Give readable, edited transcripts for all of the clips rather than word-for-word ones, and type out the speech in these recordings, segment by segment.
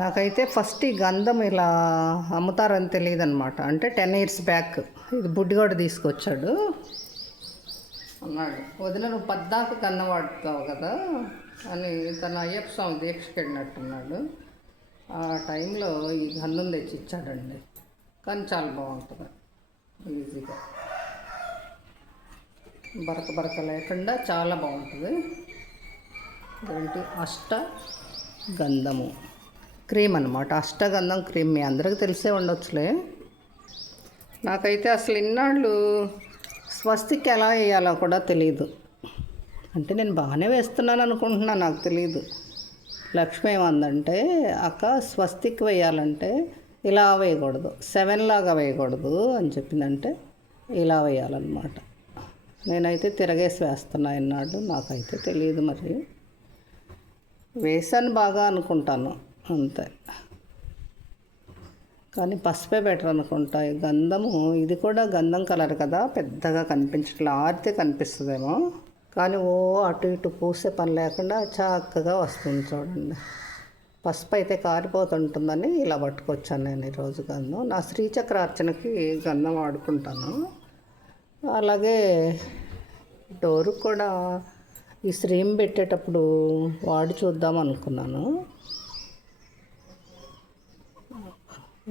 నాకైతే ఫస్ట్ ఈ గంధం ఇలా అమ్ముతారని తెలియదు అనమాట. అంటే 10 years బ్యాక్ ఇది బుడ్డిగాడు తీసుకొచ్చాడు. అన్నాడు, వదిన నువ్వు పద్దాకు గంధం వాడుతావు కదా అని. తన అయ్యప్ప స్వామి దీక్షకి వెళ్ళినట్టున్నాడు. ఆ టైంలో ఈ గంధం తెచ్చి ఇచ్చాడండి. కానీ చాలా బాగుంటుంది, ఈజీగా బరక బరక లేకుండా చాలా బాగుంటుంది. ఏంటి అష్టగంధము క్రీమ్ అనమాట. అష్టగంధం క్రీమ్ మీ అందరికీ తెలిసే ఉండొచ్చులే. నాకైతే అసలు ఇన్నాళ్ళు స్వస్తిక్ ఎలా వేయాలో కూడా తెలియదు. అంటే నేను బాగానే వేస్తున్నాను అనుకుంటున్నా, నాకు తెలియదు. లక్ష్మి ఏమందంటే, అక్క స్వస్తిక్ వేయాలంటే ఇలా వేయకూడదు, 7 లాగా వేయకూడదు అని చెప్పిందంటే ఇలా వేయాలన్నమాట. నేనైతే తిరగేసి వేస్తున్నా ఇన్నాళ్ళు, నాకైతే తెలియదు. మరి వేసాను బాగా అనుకుంటాను అంతే. కానీ పసుపే బెటర్ అనుకుంటా. ఈ గంధము ఇది కూడా గంధం కలర్ కదా, పెద్దగా కనిపించట్లే. ఆరితే కనిపిస్తుందేమో, కానీ అటు ఇటు పూసే పని లేకుండా చక్కగా వస్తుంది చూడండి. పసుపు అయితే కారిపోతుంటుందని ఇలా పట్టుకొచ్చాను నేను ఈరోజు గంధం. నా శ్రీచక్ర అర్చనకి గంధం వాడుకుంటాను. అలాగే డోరుకు కూడా ఈ శ్రీమ్ పెట్టేటప్పుడు వాడి చూద్దాం అనుకున్నాను.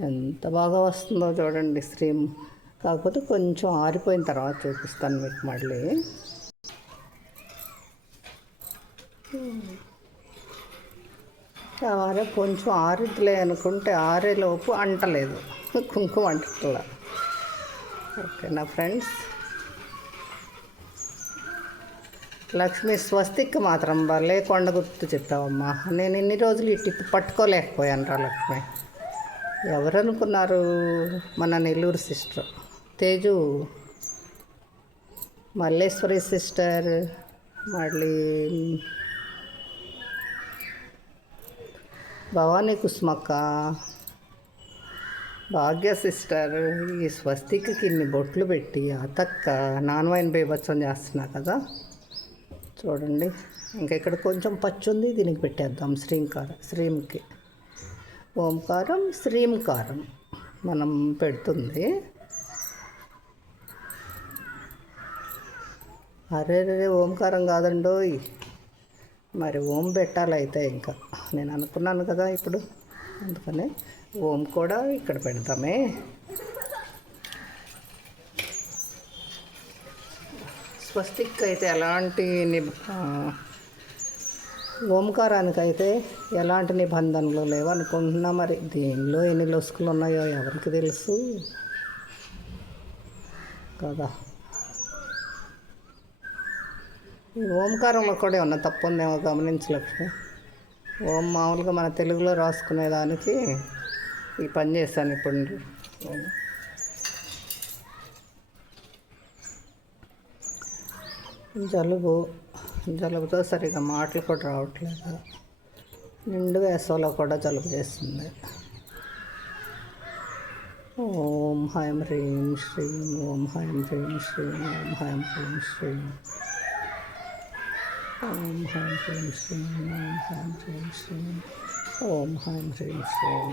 ఎంత బాగా వస్తుందో చూడండి శ్రీమ్. కాకపోతే కొంచెం ఆరిపోయిన తర్వాత చూపిస్తాను మీకు మళ్ళీ. ఆరే కొంచెం ఆరిద్లే అనుకుంటే ఆరేలోపు అంటలేదు, కుంకుమ అంటట్లా. ఓకే నా ఫ్రెండ్స్, లక్ష్మి స్వస్తిక్ మాత్రం భలే కొండ గుర్తు చెప్పావమ్మా. నేను ఇన్ని రోజులు ఈ టిప్ పట్టుకోలేకపోయాను రా లక్ష్మి. ఎవరనుకున్నారు? మన నెల్లూరు సిస్టర్ తేజు, మల్లేశ్వరి సిస్టర్, మళ్ళీ భవానీ కుస్మక్క, భాగ్య సిస్టర్ ఈ స్వస్తిక్కి ఇన్ని బొట్లు పెట్టి అతక్క నాన్ వైన్ బీభత్సం చేస్తున్నా కదా చూడండి. ఇంకా ఇక్కడ కొంచెం పచ్చి ఉంది, దీనికి పెట్టేద్దాం శ్రీంకి. ఓంకారం శ్రీంకారం మనం పెడుతుంది. అరే ఓంకారం కాదండోయ్, మరి ఓం పెట్టాలైతే. ఇంకా నేను అనుకున్నాను కదా ఇప్పుడు, అందుకనే ఓం కూడా ఇక్కడ పెడతామే. స్వస్తిక్ అయితే ఎలాంటి ఓంకారానికైతే ఎలాంటి నిబంధనలు లేవు అనుకుంటున్నా. మరి దీనిలో ఎన్ని లొసుకులు ఉన్నాయో ఎవరికి తెలుసు కదా. ఈ ఓంకారంలో కూడా ఏమన్నా తప్పు ఉందేమో గమనించలక్ష్మి. ఓం మామూలుగా మన తెలుగులో రాసుకునేదానికి ఈ పని చేశాను ఇప్పుడు. జలుబుతో సరిగా మాటలు కూడా రావట్లేదు. నిండు వేసవిలో కూడా జలుబు చేస్తుంది. ఓం హ్రైం హ్రీం శ్రీం, ఓం హ్రైం హ్రీం శ్రీం, ఓం హ్రైం హ్రీం శ్రీం, ఓం హ్రైం హ్రీం శ్రీం, ఓం హ్రైం హ్రీం శ్రీం, ఓం హ్రైం హ్రీం శ్రీం.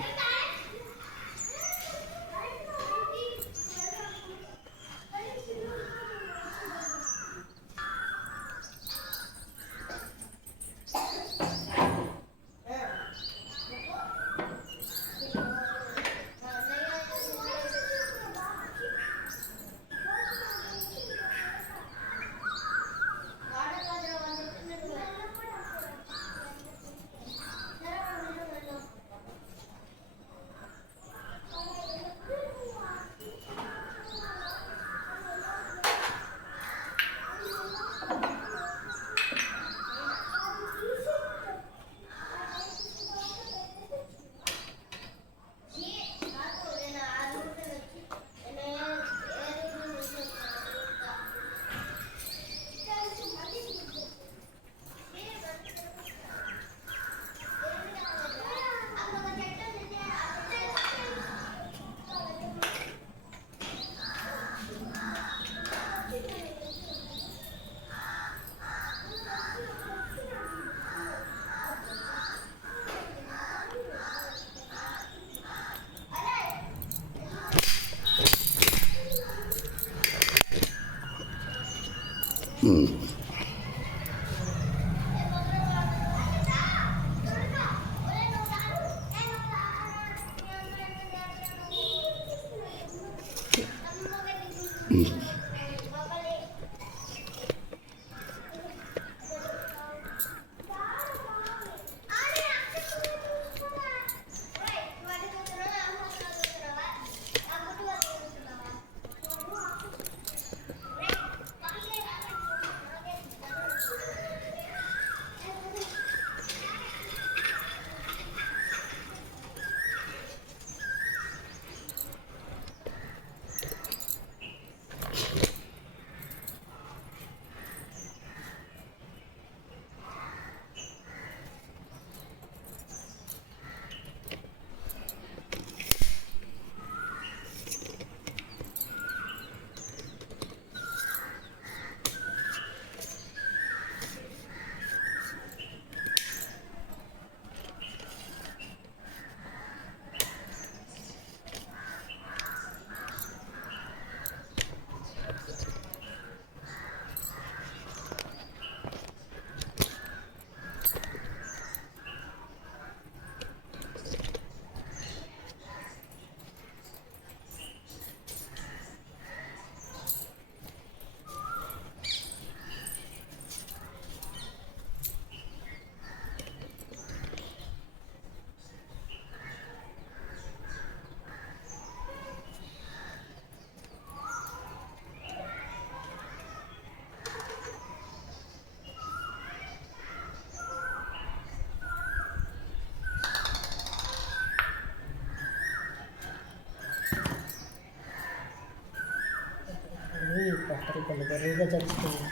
బట్టలు కొన్ని బరువుగా చచ్చుతుంది.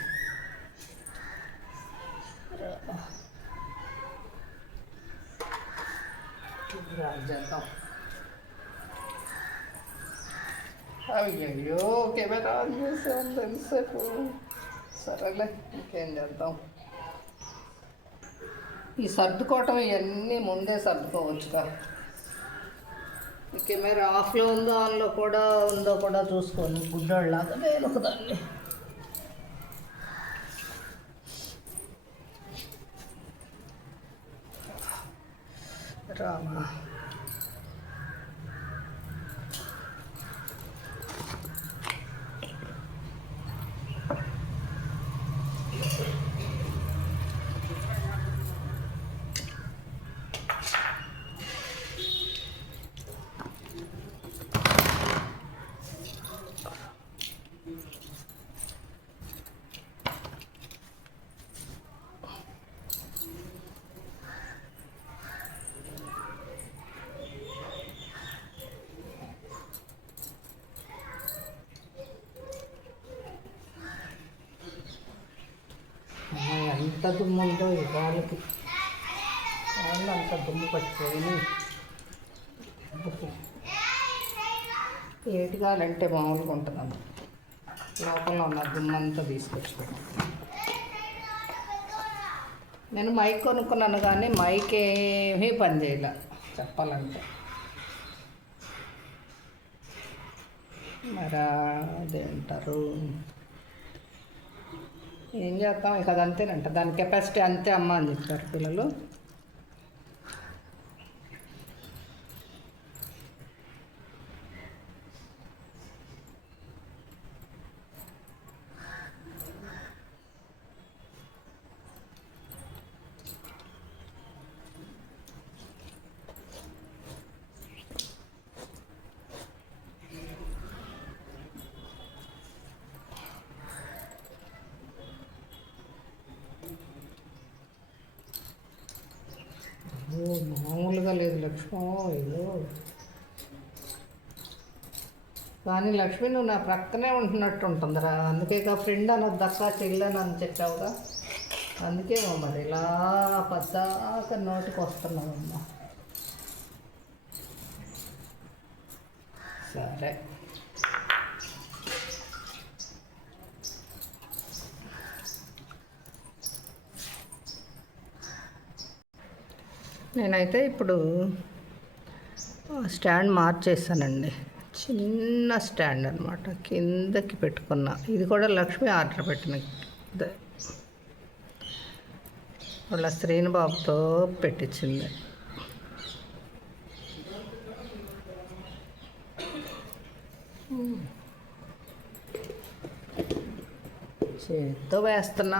చేద్దాం. అయ్యయ్యో కెమెరా ఆన్ చేసే ఉంది ఎంతసేపు. సరేలే ఇంకేం చేద్దాం. ఈ సర్దుకోవటం ఇవన్నీ ముందే సర్దుకోవచ్చుగా. ఈ కెమెరా ఆఫ్లో ఉందో ఆన్లో కూడా ఉందో కూడా చూసుకోను గుడ్డోళ్ళలాగా నేను ఒకదాన్ని. రామా ఎంత దుమ్ము ఉందో ఈ గాలికి. వాళ్ళు అంత దుమ్ము పట్టిపోయి ఏటిగాలంటే మామూలుగా ఉంటుందమ్మ. లోపల ఉన్న దుమ్ము అంతా తీసుకొచ్చుకోండి. నేను మైక్ కొనుక్కున్నాను కానీ మైక్ ఏమీ పని చేయలే చెప్పాలంటే. మరి అదేంటారు ఏం చేస్తాం ఇక అది అంతేనంట. దాని కెపాసిటీ అంతే అమ్మ అని చెప్పారు పిల్లలు. మామూలుగా లేదు లక్ష్మో ఇల్లు. కానీ లక్ష్మి నువ్వు నా ప్రక్కనే ఉంటున్నట్టు ఉంటుందిరా. అందుకే ఫ్రెండ్ అన్నది దక్క చెల్లని అని చెప్పావుగా. అందుకేమో మరి ఇలా పద్దాక నోటికి వస్తున్నావమ్మా. సరే నేనైతే ఇప్పుడు స్టాండ్ మార్చేసానండి. చిన్న స్టాండ్ అనమాట, కిందకి పెట్టుకున్నా. ఇది కూడా లక్ష్మి ఆర్డర్ పెట్టిన అదే వాళ్ళ శ్రీను బాబుతో పెట్టించింది. చేత్తో వేస్తున్నా.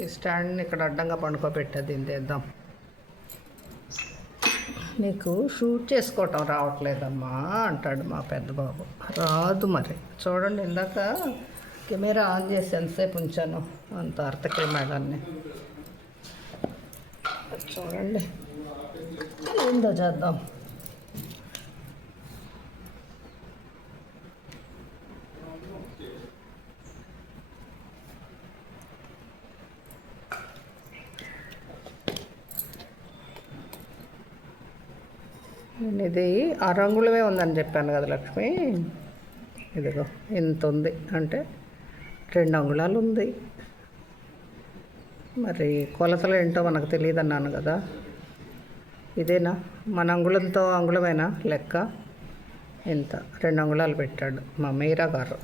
ఈ స్టాండ్ని ఇక్కడ అడ్డంగా పండుకోబెట్టేది దీన్ని తెద్దాం. నీకు షూట్ చేసుకోవటం రావట్లేదమ్మా అంటాడు మా పెద్ద బాబు. రాదు మరి. చూడండి, ఇందాక కెమెరా ఆన్ చేసి ఎంతసేపు ఉంచాను అంత అర్థ కెమెరాన్ని. చూడండి ఏందో చేద్దాం. నేను ఇది 6 అంగుళమే ఉందని చెప్పాను కదా లక్ష్మి. ఇదిగో ఇంత ఉంది, అంటే 2 అంగుళాలు ఉంది. మరి కొలతలు ఏంటో మనకు తెలియదు అన్నాను కదా. ఇదేనా మన అంగుళంతో అంగుళమేనా లెక్క? ఇంత 2 అంగుళాలు పెట్టాడు మా మీరా గారు.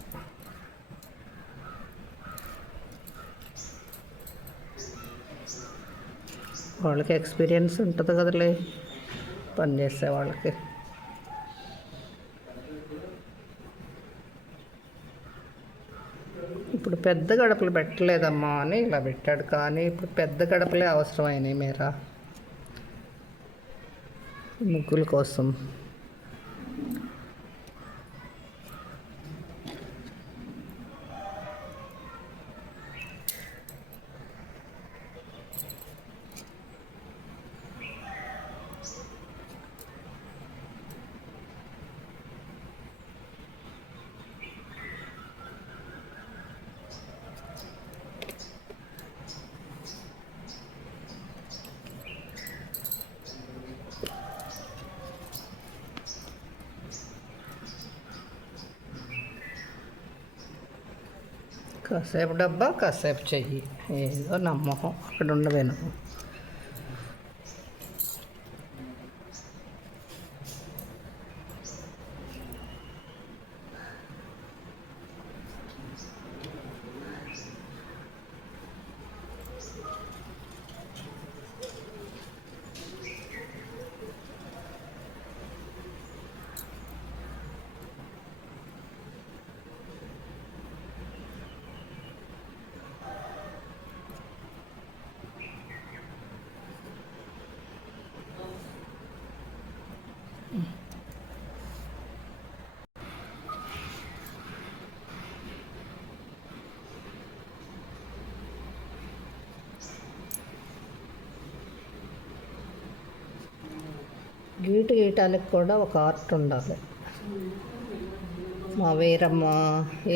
వాళ్ళకి ఎక్స్పీరియన్స్ ఉంటుంది కదలే పనిచేసే వాళ్ళకి. ఇప్పుడు పెద్ద గడపలు పెట్టలేదమ్మా అని ఇలా పెట్టాడు, కానీ ఇప్పుడు పెద్ద గడపలే అవసరమైనవి మీరా ముగ్గుల కోసం. కాసేపు డబ్బా కాసేపు చెయ్యి, ఏదో నమ్మకం అక్కడ ఉండవే నువ్వు. గీయటానికి కూడా ఒక ఆర్ట్ ఉండాలి. మా వీరమ్మ,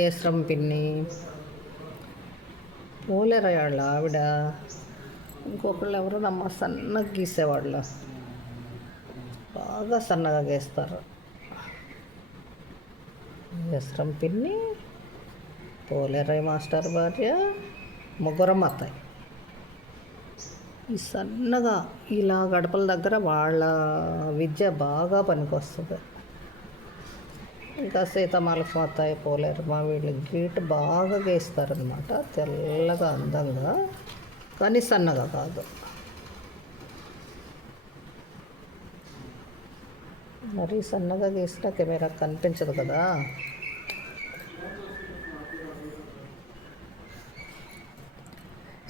ఏసరం పిన్ని, పోలేరయాళ్ళ ఆవిడ, ఇంకొకళ్ళు ఎవరు నమ్మ సన్నగా గీసేవాళ్ళు, బాగా సన్నగా గీస్తారు. ఏసరం పిన్ని, పోలేరయ్య మాస్టర్ భార్య, ముగ్గురమ్మ అత్తయ్య. ఈ సన్నగా ఇలా గడపల దగ్గర వాళ్ళ విద్య బాగా పనికొస్తుంది. ఇంకా సీతమాలక్ష్మి అత్తయ్య, పోలేరు మా వీళ్ళు గీటు బాగా గీస్తారనమాట. తెల్లగా అందంగా, కానీ సన్నగా కాదు. మరీ సన్నగా గీసినా కెమెరా కనిపించదు కదా.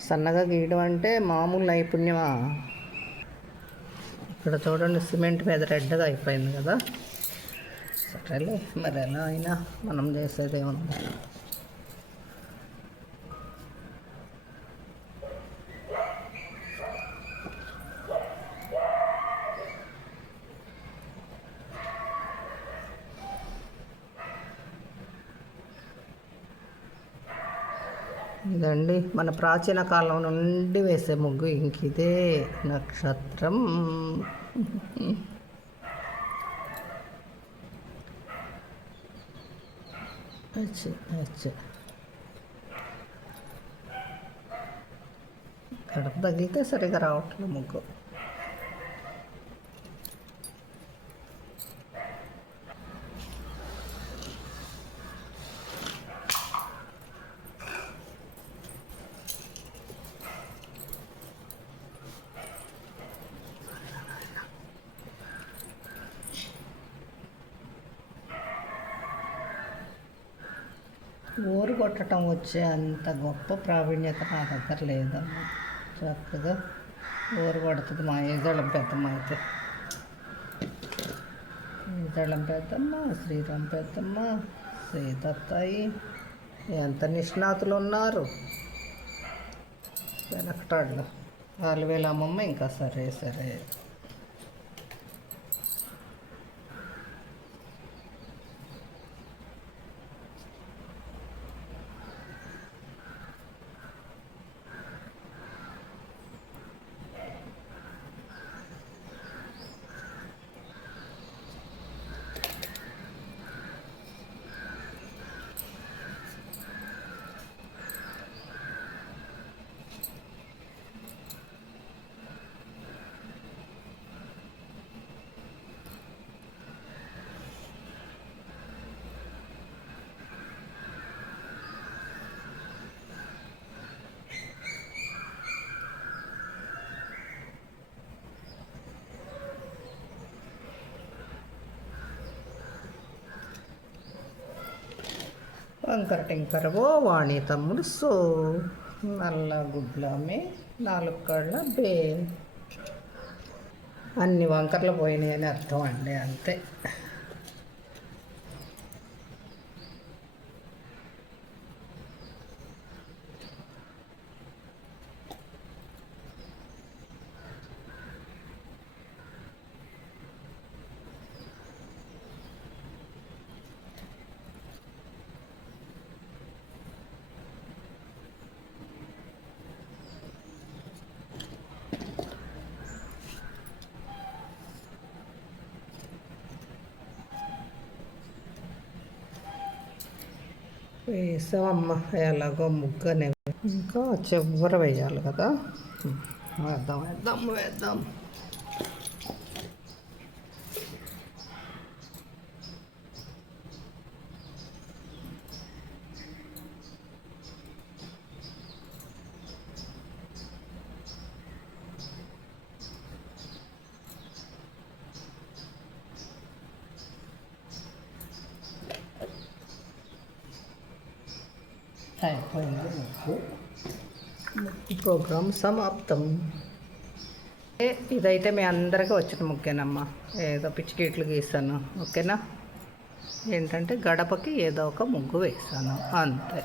సన్నగా గీయడం అంటే మామూలు నైపుణ్యమా? ఇక్కడ చూడండి, సిమెంట్ మీద రెడ్గా అయిపోయింది కదా. సరేలే, మరి ఎలా అయినా మనం చేసేదేముంది. ఇదండి మన ప్రాచీన కాలం నుండి వేసే ముగ్గు. ఇంక ఇదే నక్షత్రం. గడప తగిలితే సరిగా రావట్లేదు ముగ్గు. ఊరు కొట్టడం వచ్చే అంత గొప్ప ప్రావీణ్యత నా దగ్గర లేదమ్మా. చక్కగా ఊరు కొడుతుంది మా ఏజాళం పెద్దమ్మ అయితే. ఏజాళం పెద్దమ్మ, శ్రీరామ్ పెద్దమ్మ, సీతత్తాయి ఎంత నిష్ణాతులు ఉన్నారు వెనకటాళ్ళు. వాళ్ళు వీళ్ళ అమ్మమ్మ ఇంకా సరే సరే. వంకర టింకర ఓ వాణి తమ్ముడు సో నల్ల గుడ్లమే 4 కళ్ళ బే. అన్ని వంకర్లు పోయినాయి అని అర్థం అండి, అంతే. వేసామమ్మ ఎలాగో ముగ్గనే. ఇంకా చివర వేయాలి కదా. వేద్దాం వేద్దాం వేద్దాం. అయిపోయింది ముగ్గు. ప్రోగ్రామ్ సమాప్తం. ఇదైతే మీ అందరికీ వచ్చిన ముగ్గేనమ్మా. ఏదో పిచ్చికీట్లు గీసాను, ఓకేనా. ఏంటంటే గడపకి ఏదో ఒక ముగ్గు వేసాను అంతే.